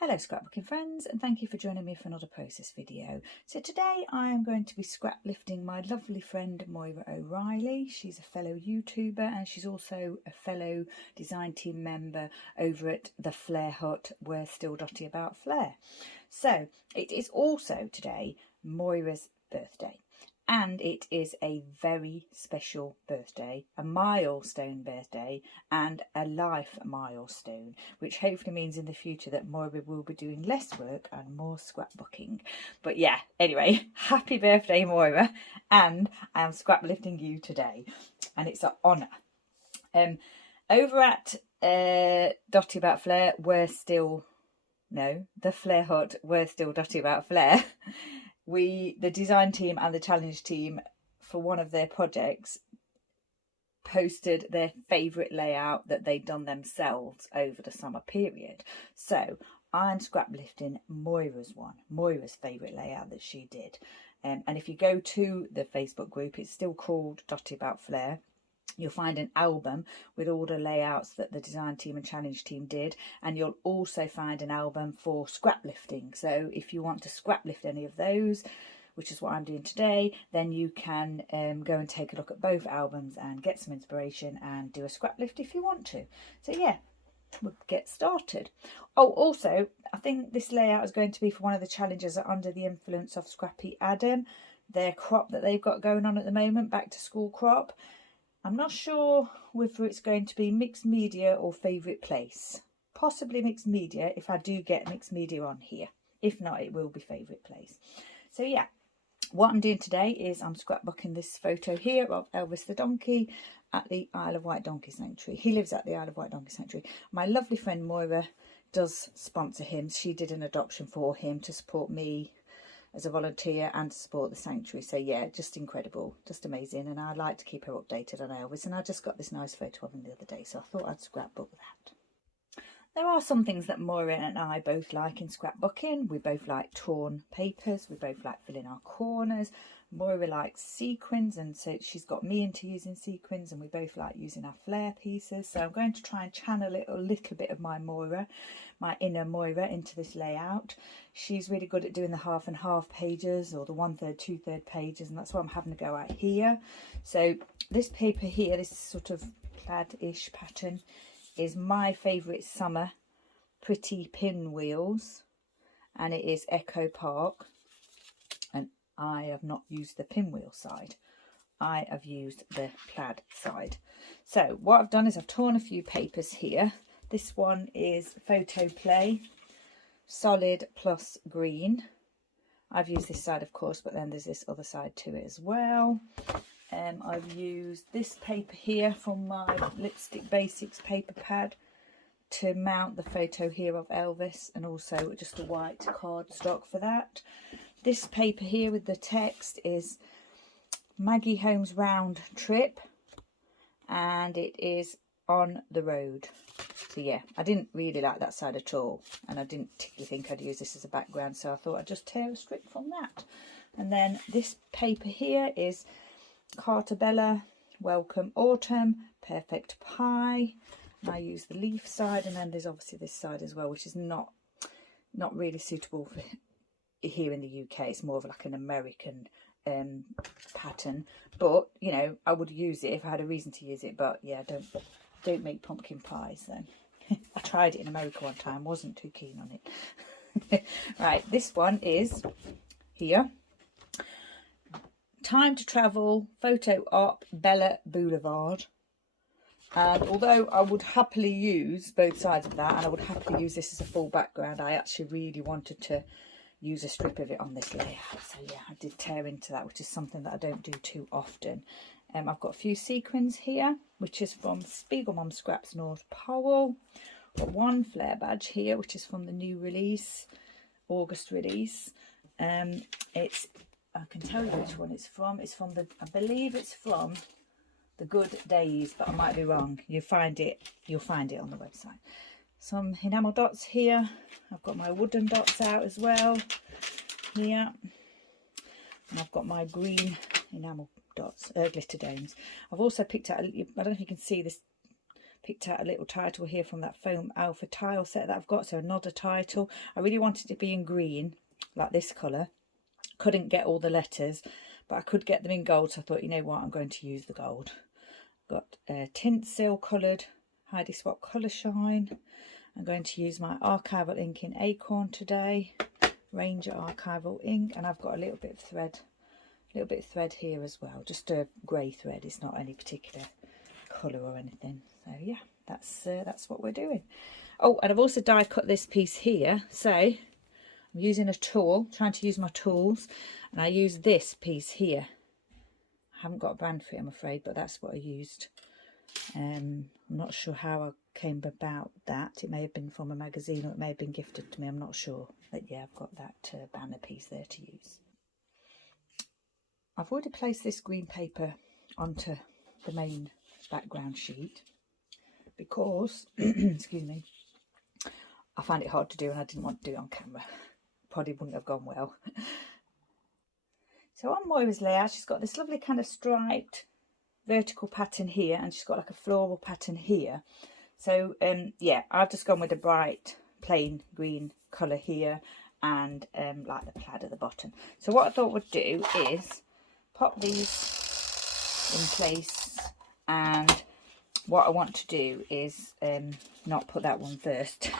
Hello scrapbooking friends, and thank you for joining me for another process video. So today I am going to be scrap lifting my lovely friend Moira O'Reilly. She's a fellow YouTuber and she's also a fellow design team member over at the Flair Hut, We're Still Dotty About Flair. So it is also today Moira's birthday. And it is a very special birthday, a milestone birthday and a life milestone, which hopefully means in the future that Moira will be doing less work and more scrapbooking. But yeah, anyway, happy birthday Moira, and I am scrap lifting you today and it's an honour. Over at Dotty About Flair, the Flair Hut, We're Still Dotty About Flair. The design team and the challenge team for one of their projects posted their favourite layout that they'd done themselves over the summer period. So I'm scrap lifting Moira's favourite layout that she did. And if you go to the Facebook group, it's still called Dotty About Flair. You'll find an album with all the layouts that the design team and challenge team did, and you'll also find an album for scrap lifting. So if you want to scrap lift any of those, which is what I'm doing today, then you can go and take a look at both albums and get some inspiration and do a scrap lift if you want to. So yeah, we'll get started. Oh, also, I think this layout is going to be for one of the challenges that are under the influence of Scrappy Adam, their crop that they've got going on at the moment, back to school crop. I'm not sure whether it's going to be mixed media or favourite place. Possibly mixed media if I do get mixed media on here. If not, it will be favourite place. So yeah, what I'm doing today is I'm scrapbooking this photo here of Elvis the donkey at the Isle of Wight Donkey Sanctuary. He lives at the Isle of Wight Donkey Sanctuary. My lovely friend Moira does sponsor him. She did an adoption for him to support me as a volunteer and to support the sanctuary. So yeah, just incredible, just amazing, and I like to keep her updated on Elvis, and I just got this nice photo of him the other day, so I thought I'd scrapbook that. There are some things that Moira and I both like in scrapbooking. We both like torn papers, we both like filling our corners. Moira likes sequins, and so she's got me into using sequins, and we both like using our flare pieces. So I'm going to try and channel a little bit of my inner Moira into this layout. She's really good at doing the half and half pages, or the 1/3, 2/3 pages, and that's what I'm having to go at here. So this paper here, this sort of plaid-ish pattern, is my favourite summer pretty Pinwheels, and it is Echo Park. And I have not used the pinwheel side, I have used the plaid side. So what I've done is I've torn a few papers here. This one is Photoplay solid plus green. I've used this side of course, but then there's this other side to it as well. I've used this paper here from my Lipstick Basics paper pad to mount the photo here of Elvis, and also just a white cardstock for that. This paper here with the text is Maggie Holmes round trip, and it is on the road. So yeah, I didn't really like that side at all, and I didn't particularly think I'd use this as a background, so I thought I'd just tear a strip from that. And then this paper here is Carta Welcome Autumn Perfect Pie. I use the leaf side, and then there's obviously this side as well, which is not really suitable for here in the UK. It's more of like an American pattern, but you know, I would use it if I had a reason to use it. But yeah, don't make pumpkin pies then. I tried it in America one time, wasn't too keen on it. Right, this one is here, Time to Travel Photo Op Bvld. And although I would happily use both sides of that, and I would happily use this as a full background, I actually really wanted to use a strip of it on this layout. So yeah, I did tear into that, which is something that I don't do too often. I've got a few sequins here, which is from Spiegelmomscraps North Pole. Got one flare badge here, which is from the new release, August release. I can tell you which one it's from. It's from I believe it's from the Good Days, but I might be wrong. You'll find it on the website. Some enamel dots here. I've got my wooden dots out as well here, and I've got my green enamel dots, glitter domes. I've also picked out, I don't know if you can see this picked out a little title here from that foam alpha tile set that I've got, so another title. I really wanted it to be in green, like this colour. Couldn't get all the letters, but I could get them in gold, so I thought, you know what, I'm going to use the gold. Got Tinsel coloured Heidi Swapp Colour Shine. I'm going to use my archival ink in Acorn today, Ranger archival ink, and I've got a little bit of thread here as well, just a grey thread. It's not any particular colour or anything. So yeah, that's what we're doing. Oh, and I've also die cut this piece here, so I'm using a tool, trying to use my tools, and I use this piece here. I haven't got a brand for it, I'm afraid, but that's what I used. I'm not sure how I came about that. It may have been from a magazine, or it may have been gifted to me, I'm not sure. But yeah, I've got that banner piece there to use. I've already placed this green paper onto the main background sheet because, excuse me, I found it hard to do and I didn't want to do it on camera. Probably wouldn't have gone well. So on Moira's layout, she's got this lovely kind of striped vertical pattern here, and she's got like a floral pattern here. So yeah, I've just gone with a bright plain green colour here, and like the plaid at the bottom. So what I thought we'd do is pop these in place, and what I want to do is not put that one first.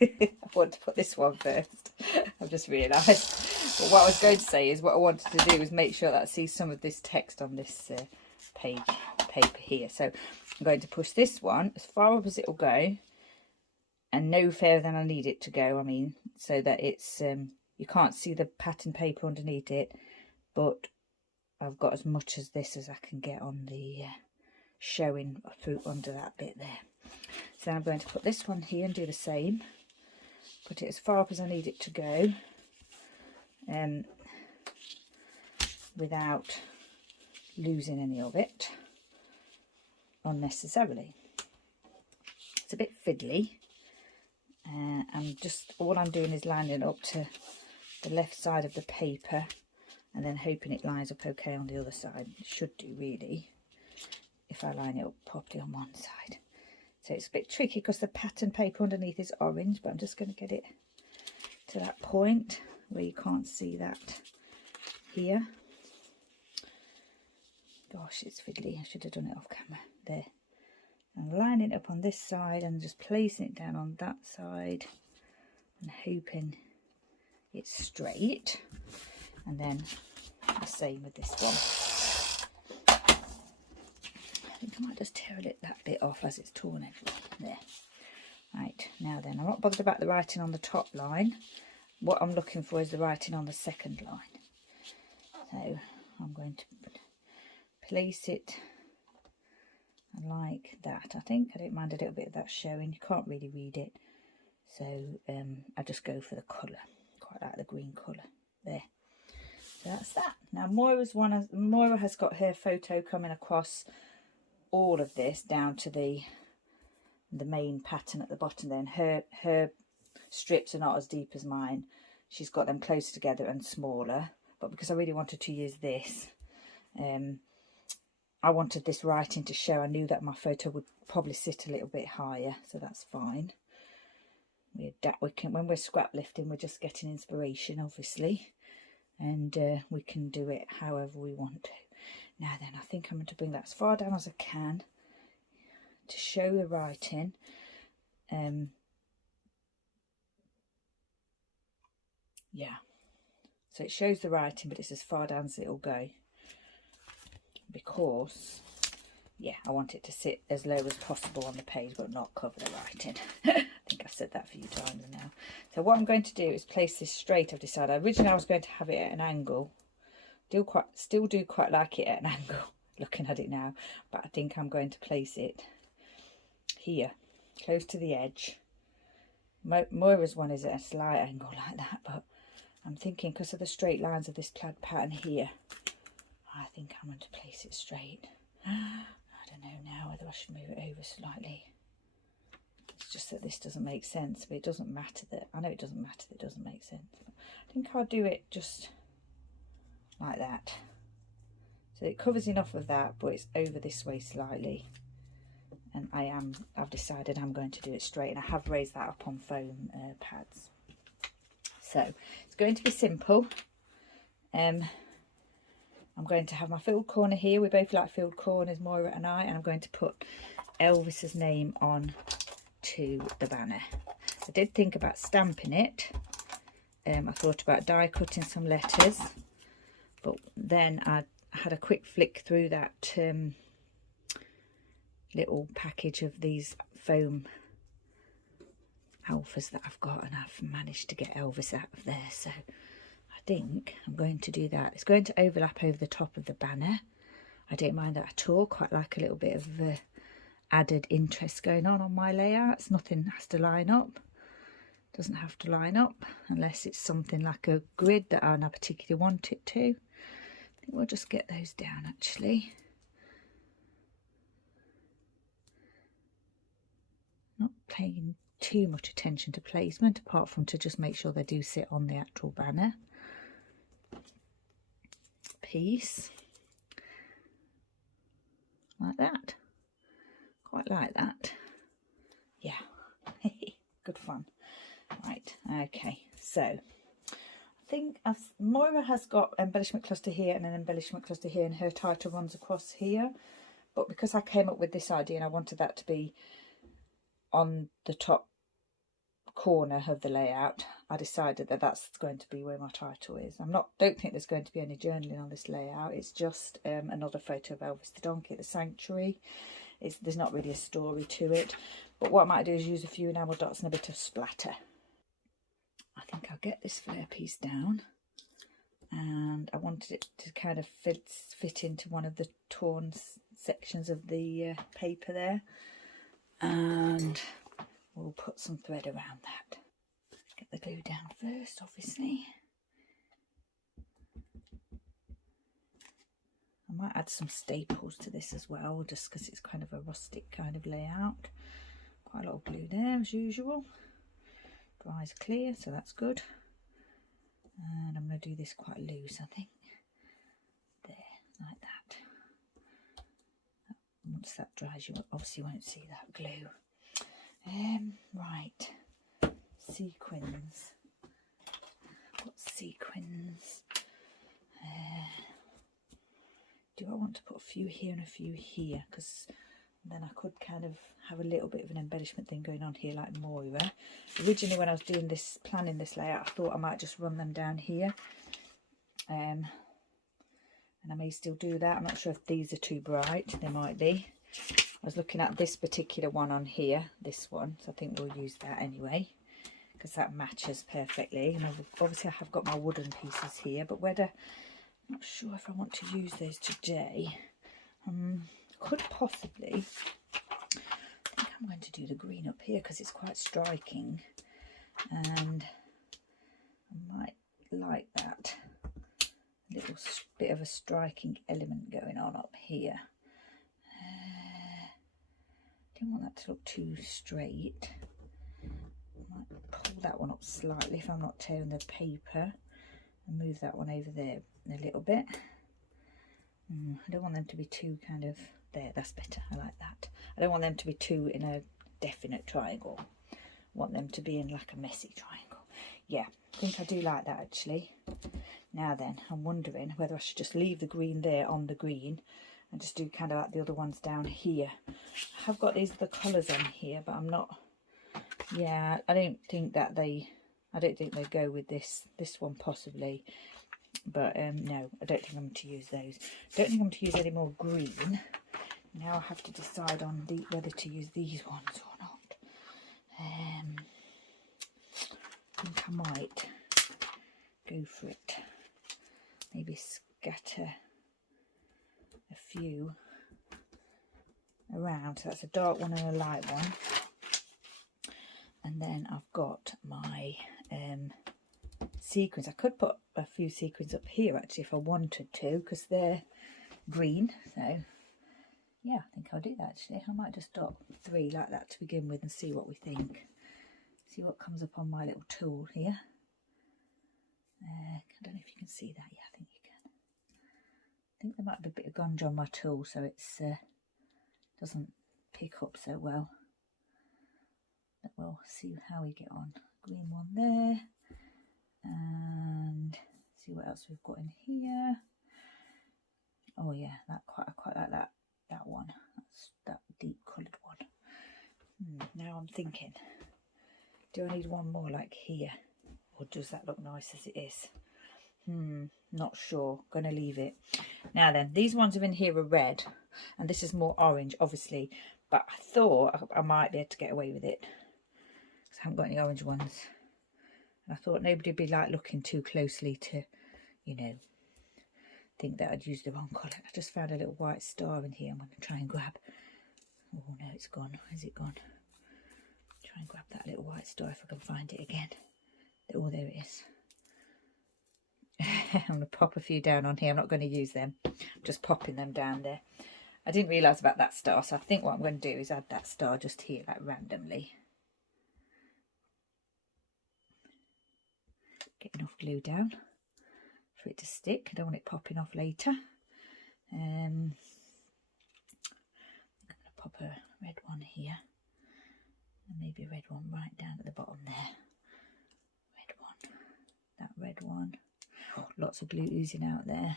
I want to put this one first. I've just realised. But what I was going to say is what I wanted to do was make sure that I see some of this text on this paper here. So I'm going to push this one as far up as it will go, and no further than I need it to go. I mean, so that it's you can't see the pattern paper underneath it, but I've got as much as this as I can get on the showing through under that bit there. So I'm going to put this one here and do the same. Put it as far up as I need it to go, without losing any of it unnecessarily. It's a bit fiddly. All I'm doing is lining it up to the left side of the paper, and then hoping it lines up okay on the other side. It should do, really, if I line it up properly on one side. So it's a bit tricky because the pattern paper underneath is orange, but I'm just going to get it to that point where you can't see that here. Gosh, it's fiddly. I should have done it off camera. There. I'm lining it up on this side and just placing it down on that side and hoping it's straight. And then the same with this one. I think I might just tear that bit off as it's torn everywhere. There. Right, now then, I'm not bothered about the writing on the top line. What I'm looking for is the writing on the second line. So I'm going to place it like that. I think I don't mind a little bit of that showing. You can't really read it. So I just go for the colour. Quite like the green colour. There. So that's that. Now Moira has got her photo coming across all of this down to the main pattern at the bottom then. Her strips are not as deep as mine. She's got them closer together and smaller, but because I really wanted to use this, I wanted this writing to show. I knew that my photo would probably sit a little bit higher, so that's fine. When we're scrap lifting, we're just getting inspiration, obviously, and we can do it however we want to. Now then, I think I'm going to bring that as far down as I can to show the writing. Yeah, so it shows the writing, but it's as far down as it'll go, because yeah, I want it to sit as low as possible on the page but not cover the writing. I think I've said that a few times now. So what I'm going to do is place this straight. I've decided originally I was going to have it at an angle. Still do quite like it at an angle looking at it now, but I think I'm going to place it here close to the edge. Moira's one is at a slight angle like that, but I'm thinking because of the straight lines of this plaid pattern here, I think I'm going to place it straight. I don't know now whether I should move it over slightly. It's just that this doesn't make sense, but it doesn't matter that, I know it doesn't matter that it doesn't make sense. But I think I'll do it just like that. So it covers enough of that, but it's over this way slightly. and I've decided I'm going to do it straight, and I have raised that up on foam pads. So it's going to be simple. I'm going to have my filled corner here. We both like filled corners, Moira and I, and I'm going to put Elvis's name on to the banner. I did think about stamping it. I thought about die cutting some letters, but then I had a quick flick through that little package of these foam alphas that I've got, and I've managed to get Elvis out of there. So I think I'm going to do that. It's going to overlap over the top of the banner. I don't mind that at all. Quite like a little bit of added interest going on my layouts. Nothing has to line up. Doesn't have to line up unless it's something like a grid that I particularly want it to. I think we'll just get those down actually. Not paying too much attention to placement, apart from to just make sure they do sit on the actual banner piece. Like that. Quite like that. Yeah. Good fun. Right, okay, so I think Moira has got embellishment cluster here and an embellishment cluster here, and her title runs across here, but because I came up with this idea and I wanted that to be on the top corner of the layout, I decided that that's going to be where my title is. Don't think there's going to be any journaling on this layout. It's just another photo of Elvis the donkey at the sanctuary. There's not really a story to it, but what I might do is use a few enamel dots and a bit of splatter. I think I'll get this flare piece down, and I wanted it to kind of fit into one of the torn sections of the paper there, and we'll put some thread around that. Get the glue down first, obviously. I might add some staples to this as well, just because it's kind of a rustic kind of layout. Quite a lot of glue there as usual. Dries clear, so that's good. And I'm going to do this quite loose, I think. There, like that. Once that dries, you obviously won't see that glue. Right, sequins. What sequins? Do I want to put a few here and a few here? Because then I could kind of have a little bit of an embellishment thing going on here like Moira. Originally when I was doing this, planning this layout, I thought I might just run them down here. And I may still do that. I'm not sure if these are too bright. They might be. I was looking at this particular one on here, this one, so I think we'll use that anyway, because that matches perfectly. And obviously I have got my wooden pieces here, but I'm not sure if I want to use those today. Could possibly, I think I'm going to do the green up here because it's quite striking, and I might like that little bit of a striking element going on up here. Don't want that to look too straight. I might pull that one up slightly if I'm not tearing the paper, and move that one over there a little bit. I don't want them to be too kind of there. That's better. I like that. I don't want them to be too in a definite triangle. I want them to be in like a messy triangle. Yeah, I think I do like that actually. Now then, I'm wondering whether I should just leave the green there on the green and just do kind of like the other ones down here. I have got these other colours on here, but I'm not, yeah, I don't think they go with this one possibly. But no, I don't think I'm going to use those. I don't think I'm going to use any more green. Now I have to decide on whether to use these ones or not. I think I might go for it. Maybe scatter a few around. So that's a dark one and a light one. And then I've got my sequins. I could put a few sequins up here actually if I wanted to, because they're green. So yeah, I think I'll do that actually. I might just dot 3 like that to begin with and see what we think. See what comes up on my little tool here. I don't know if you can see that. Yeah, I think you can. I think there might be a bit of gunge on my tool so it's doesn't pick up so well. But we'll see how we get on. Green one there, and see what else we've got in here. Oh yeah, I quite like that one. That's that deep coloured one. Now I'm thinking, do I need one more like here, or does that look nice as it is? Not sure. Gonna leave it. Now then, these ones are in here are red, and this is more orange, obviously. But I thought I might be able to get away with it because I haven't got any orange ones. And I thought nobody would be like looking too closely to, you know, think that I'd used the wrong colour. I just found a little white star in here. I'm going to try and grab. Oh no, it's gone. Is it gone? Try and grab that little white star if I can find it again. Oh, there it is. I'm going to pop a few down on here. I'm not going to use them. Just popping them down there. I didn't realise about that star, so I think what I'm going to do is add that star just here, like randomly. Get enough glue down for it to stick. I don't want it popping off later. I'm going to pop a red one here, and maybe a red one right down at the bottom there. Red one, that red one. Oh, lots of glue oozing out there.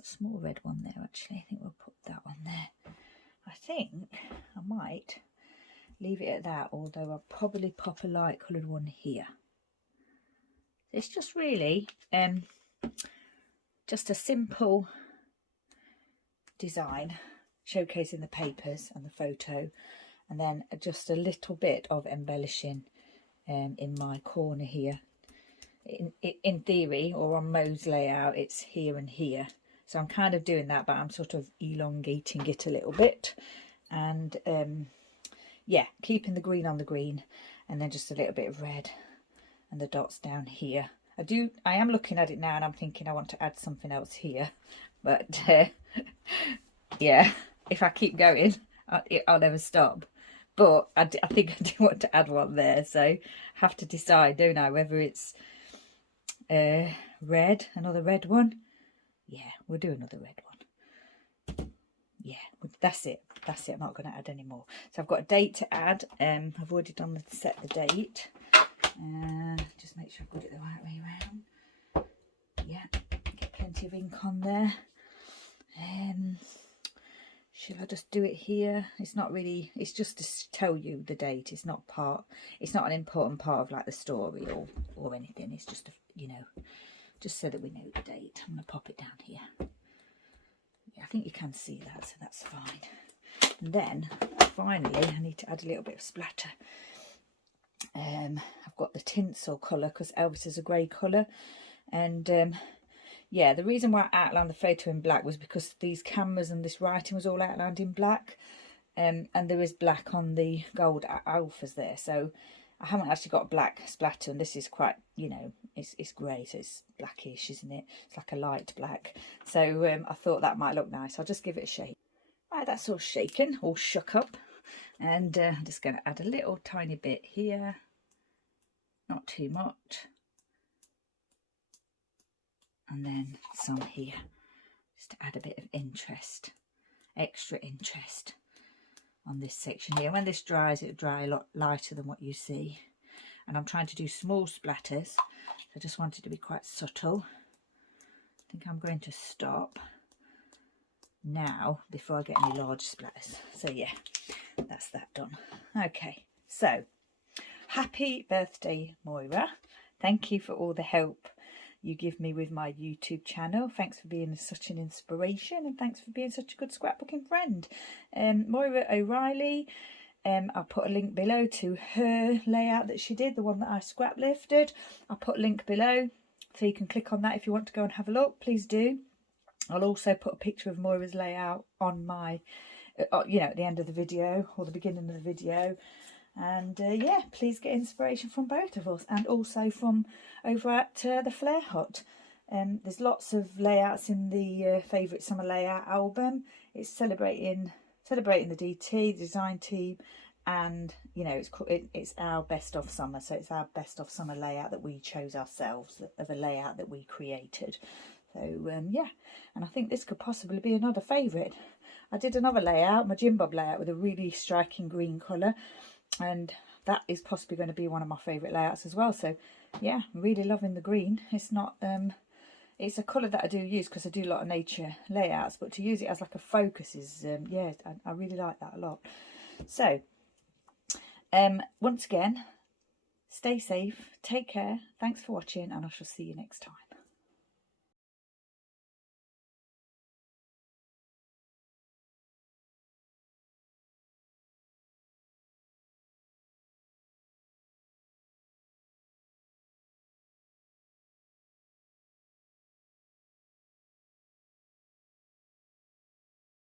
A small red one there actually. I think we'll put that one there. I think I might leave it at that, although I'll probably pop a light coloured one here. It's just really just a simple design showcasing the papers and the photo, and then just a little bit of embellishing in my corner here. In theory, or on Mo's layout, it's here and here, so I'm kind of doing that, but I'm sort of elongating it a little bit, and yeah, keeping the green on the green, and then just a little bit of red and the dots down here. I am looking at it now and I'm thinking I want to add something else here, but yeah, if I keep going I'll never stop. But I think I do want to add one there, so I have to decide, don't I, whether it's red, another red one. Yeah, we'll do another red one. Yeah, that's it. I'm not going to add any more. So I've got a date to add. I've already done set the date. Just make sure I've got it the right way around. Yeah, get plenty of ink on there. Should I just do it here? It's not really, it's just to tell you the date. It's not an important part of like the story or anything. It's just, you know, just so that we know the date. I'm going to pop it down here. Yeah, I think you can see that, so that's fine. And then finally I need to add a little bit of splatter. I've got the tinsel colour because Elvis is a grey colour, and yeah, the reason why I outlined the photo in black was because these cameras and this writing was all outlined in black, and there is black on the gold alphas there, so I haven't actually got black splatter, and this is quite, you know, it's grey, so it's blackish, isn't it? It's like a light black, so I thought that might look nice. I'll just give it a shake. Right, that's all shaken, all shook up, and I'm just going to add a little tiny bit here, not too much, and then some here, just to add a bit of interest, extra interest on this section here. When this dries, it'll dry a lot lighter than what you see, and I'm trying to do small splatters, so I just want it to be quite subtle. I think I'm going to stop now before I get any large splatters. So yeah, that's that done. Okay, so happy birthday, Moira. Thank you for all the help you give me with my YouTube channel. Thanks for being such an inspiration, and thanks for being such a good scrapbooking friend. Moira O'Reilly, I'll put a link below to her layout that she did, the one that I scrap lifted. I'll put a link below so you can click on that if you want to go and have a look. Please do. I'll also put a picture of Moira's layout on my, you know, at the end of the video or the beginning of the video. And yeah, please get inspiration from both of us, and also from over at the Flair Hut. There's lots of layouts in the favourite summer layout album. It's celebrating the DT design team, and you know, it's our best of summer, so it's our best of summer layout that we chose ourselves, of a layout that we created. So yeah, and I think this could possibly be another favourite. I did another layout, my Jim Bob layout, with a really striking green colour, and that is possibly going to be one of my favourite layouts as well. So yeah, I'm really loving the green. It's not it's a colour that I do use because I do a lot of nature layouts, but to use it as like a focus is yeah, I really like that a lot. So once again, stay safe, take care, thanks for watching, and I shall see you next time.